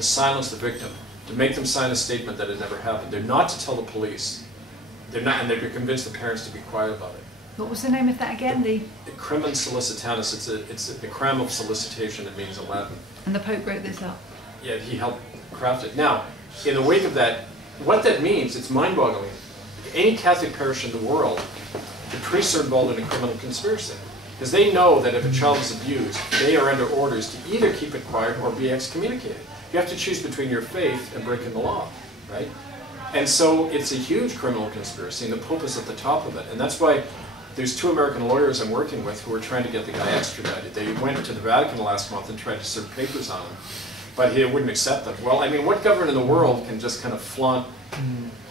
to silence the victim, to make them sign a statement that it never happened. They're not to tell the police. They're not, and they're convinced the parents to be quiet about it. What was the name of that again? The Crimen Solicitanus. It's the crime of solicitation, it means in Latin. And the Pope wrote this up. Yeah, he helped craft it. Now, in the wake of that, what that means, it's mind-boggling. Any Catholic parish in the world, the priests are involved in a criminal conspiracy. Because they know that if a child is abused, they are under orders to either keep it quiet or be excommunicated. You have to choose between your faith and breaking the law, right? And so it's a huge criminal conspiracy, and the Pope is at the top of it. And that's why there's 2 American lawyers I'm working with who are trying to get the guy extradited. They went to the Vatican last month and tried to serve papers on him, but he wouldn't accept them. Well, I mean, what government in the world can just kind of flaunt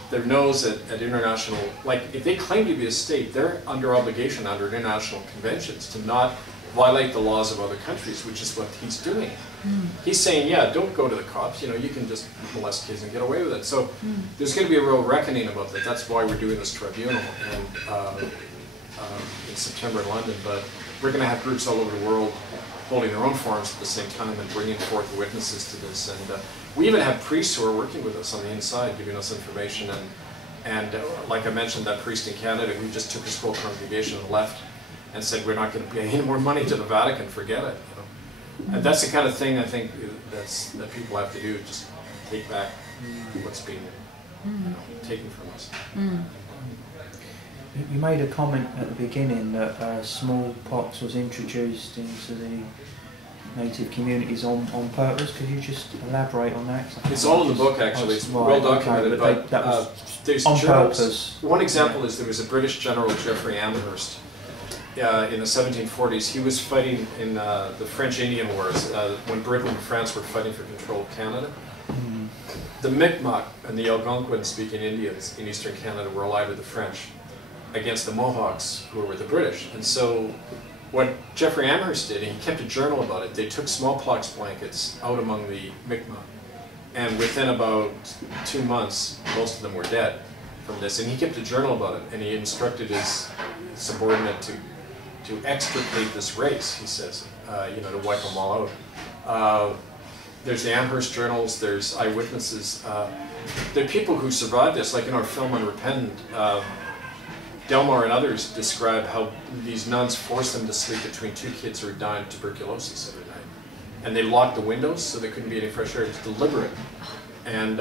their nose at international, like if they claim to be a state, they're under obligation under international conventions to not violate the laws of other countries, which is what he's doing. He's saying, yeah, don't go to the cops, you know, you can just molest kids and get away with it. So there's going to be a real reckoning about that. That's why we're doing this tribunal and in September in London, but we're going to have groups all over the world holding their own forums at the same time and bringing forth witnesses to this. And we even have priests who are working with us on the inside, giving us information. And like I mentioned, that priest in Canada who just took his whole congregation and left and said, we're not going to pay any more money to the Vatican, forget it. You know? And that's the kind of thing I think that people have to do, just take back what's being taken from us. You made a comment at the beginning that smallpox was introduced into the native communities on purpose. Could you just elaborate on that? It's all in the book, actually. It's well documented, okay, but there's on journals. purpose. One example is there was a British general, Geoffrey Amherst, in the 1740s. He was fighting in the French Indian Wars when Britain and France were fighting for control of Canada. The Mi'kmaq and the Algonquin-speaking Indians in eastern Canada were allied with the French against the Mohawks, who were with the British. And so what Geoffrey Amherst did, and he kept a journal about it, they took smallpox blankets out among the Mi'kmaq. And within about 2 months, most of them were dead from this. And he kept a journal about it, and he instructed his subordinate to extirpate this race, he says, you know, to wipe them all out. There's the Amherst journals, there's eyewitnesses. There are people who survived this, like in our film Unrepentant. Delmar and others describe how these nuns forced them to sleep between 2 kids who were dying of tuberculosis every night. And they locked the windows so there couldn't be any fresh air. It was deliberate. And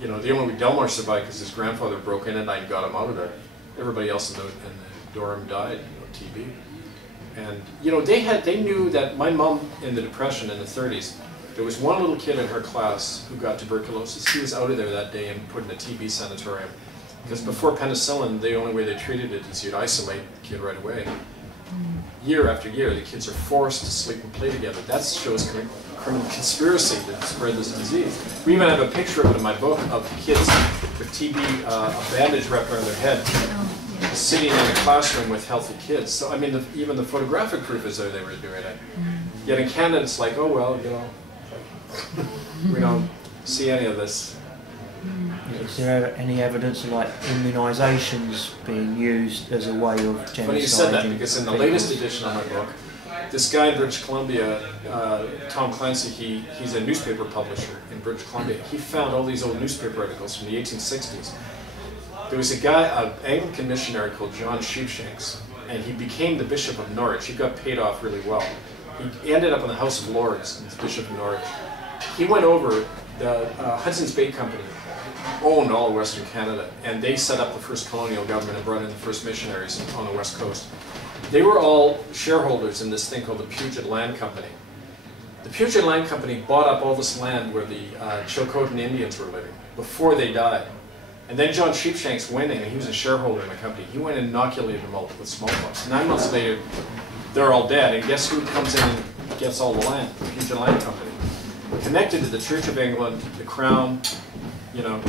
you know, the only way Delmar survived because his grandfather broke in at night and got him out of there. Everybody else in the dorm died, you know, TB. And you know, they knew that my mom in the Depression in the 30s, there was one little kid in her class who got tuberculosis. He was out of there that day and put in a TB sanatorium. Because before penicillin, the only way they treated it is you'd isolate the kid right away. Year after year, the kids are forced to sleep and play together. That shows criminal conspiracy to spread this disease. We even have a picture of it in my book of kids with TB, a bandage wrapped around their head, sitting in a classroom with healthy kids. So I mean, even the photographic proof is there they were doing it. Yet in Canada, it's like, oh well, you know, we don't see any of this. Is there any evidence of like immunisations being used as a way of genociding? Funny you said that, because in the latest edition of my book, this guy in British Columbia, Tom Clancy, he's a newspaper publisher in British Columbia. He found all these old newspaper articles from the 1860s. There was a guy, an Anglican missionary called John Sheepshanks, and he became the Bishop of Norwich. He got paid off really well. He ended up in the House of Lords as Bishop of Norwich. He went over, the Hudson's Bay Company owned all of Western Canada, and they set up the first colonial government and brought in the first missionaries on the West Coast. They were all shareholders in this thing called the Puget Land Company. The Puget Land Company bought up all this land where the Chilcotin Indians were living before they died. And then John Sheepshanks went in, and he was a shareholder in the company. He went and inoculated them all with smallpox. 9 months later, they're all dead, and guess who comes in and gets all the land? The Puget Land Company. Connected to the Church of England, the Crown, you know,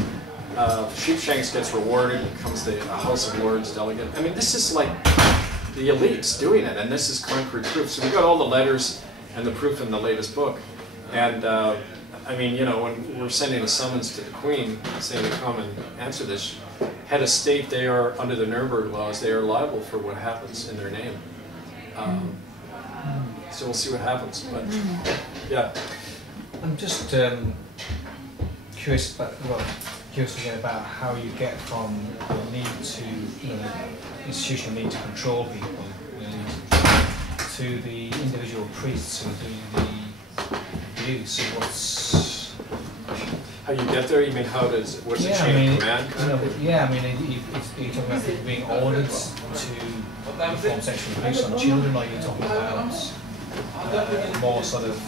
Sheepshanks gets rewarded, becomes the House of Lords delegate. I mean, this is like the elites doing it, and this is concrete proof. So we got all the letters and the proof in the latest book. And I mean, you know, when we're sending a summons to the Queen saying to come and answer this, head of state, they are, under the Nuremberg laws, they are liable for what happens in their name. So we'll see what happens, but yeah. I'm just curious again about how you get from the need to, the institutional need to control people, to the individual priests who do the use. So what's How you get there? You mean what's the yeah, chain I mean, of command? yeah, I mean, you're talking about people being ordered to perform sexual abuse on children, or you're talking about more sort of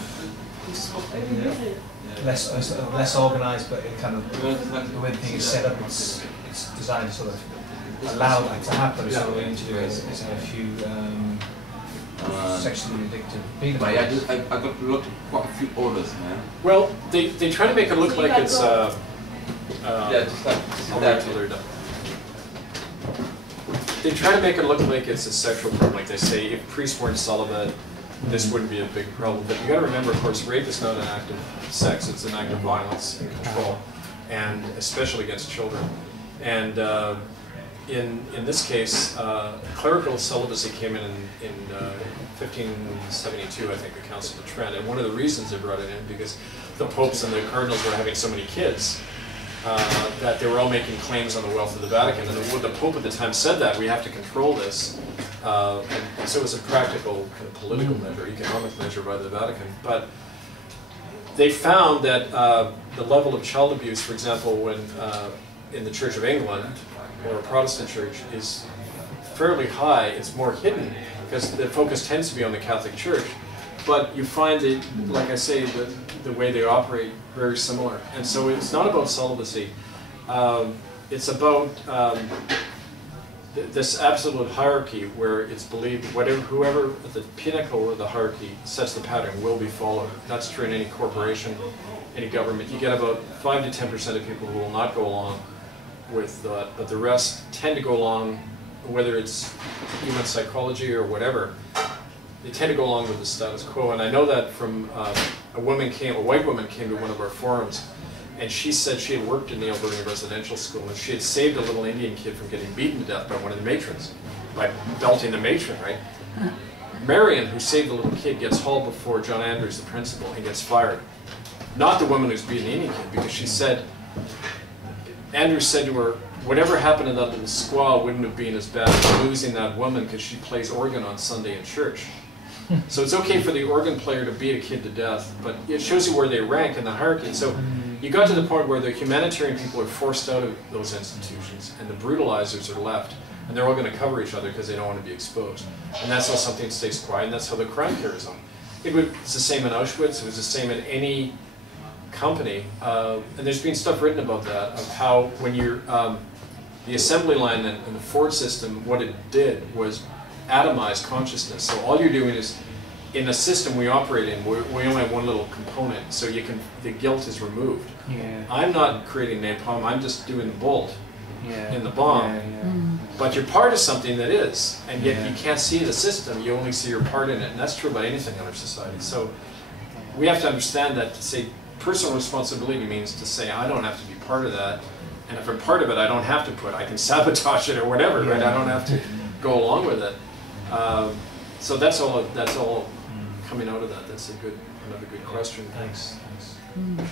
less organised, but in kind of the way the thing is set up, it's designed to sort of allow that to happen. So what we need to do is have a few sexually addicted people. I got quite a few orders, man. Well, they try to make it look like it's yeah, just like I'll wait till they're done. They try to make it look like it's a sexual problem. Like they say, if priests weren't celibate, this wouldn't be a big problem. But you got to remember, of course, rape is not an act of sex; it's an act of violence and control, and especially against children. And in this case, clerical celibacy came in 1572, I think, the Council of Trent. And one of the reasons they brought it in because the popes and the cardinals were having so many kids. That they were all making claims on the wealth of the Vatican, and the Pope at the time said that we have to control this, and so it was a practical kind of political measure, economic measure by the Vatican. But they found that the level of child abuse, for example, when in the Church of England or a Protestant church, is fairly high. It's more hidden because the focus tends to be on the Catholic Church. But you find that, like I say, the way they operate very similar. And so it's not about celibacy. It's about this absolute hierarchy where it's believed whoever at the pinnacle of the hierarchy sets the pattern will be followed. That's true in any corporation, any government. You get about 5 to 10% of people who will not go along with that, but the rest tend to go along, whether it's human psychology or whatever. They tend to go along with the status quo, and I know that from a white woman came to one of our forums, and she said she had worked in the Alberta Residential School, and she had saved a little Indian kid from getting beaten to death by one of the matrons, by belting the matron, right? Marion, who saved the little kid, gets hauled before John Andrews, the principal, and gets fired. Not the woman who's beating the Indian kid, because she said, Andrews said to her, whatever happened to that little squaw wouldn't have been as bad as losing that woman because she plays organ on Sunday in church. So it's okay for the organ player to beat a kid to death, but it shows you where they rank in the hierarchy. So you got to the point where the humanitarian people are forced out of those institutions, and the brutalizers are left, and they're all going to cover each other because they don't want to be exposed. And that's how something stays quiet, and that's how the crime carries on. It's the same in Auschwitz, it was the same in any company, and there's been stuff written about that, of how when you're, the assembly line and the Ford system, what it did was atomize consciousness. So all you're doing is, in the system we operate in, we only have one little component, so the guilt is removed. Yeah. I'm not creating napalm, I'm just doing the bolt in the bomb. Yeah, yeah. But you're part of something that is, and yet you can't see the system, you only see your part in it, and that's true about anything in our society. So we have to understand that to say personal responsibility means to say I don't have to be part of that, and if I'm part of it I don't have to I can sabotage it or whatever, right? I don't have to go along with it. So that's all coming out of that. That's another good question. Thanks. Mm.